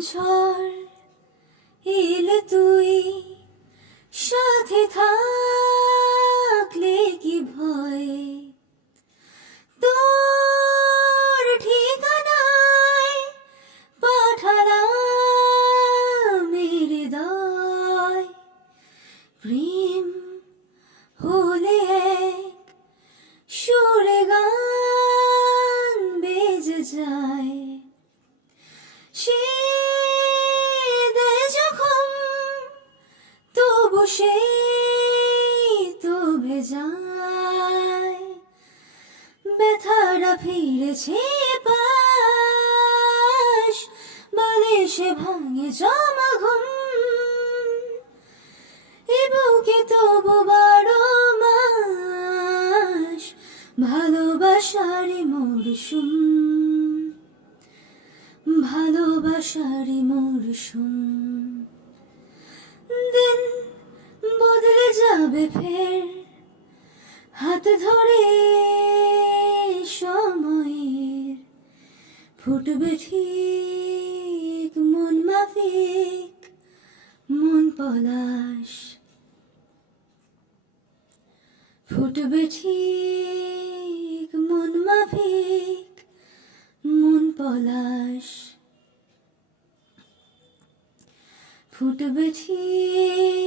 ঝড় এলে তুই সাথে থাকলে কি ভয়? তো ব্যথারা ফিরেছে পাশ, বলে সে ভাঙে জমা ঘুম। এ বুকে তবু বারো মাস, ভালোবাসারে মরশুম। ভালোবাসারে মরশুম। দিন বদলে যাবে ফের হাত ধরে সময়ের ফুটবে ঠিক মন মাফিক, মন পলাশ। ফুটবে ঠিক মন মাফিক, মন পলাশ। ফুটবে ঠিক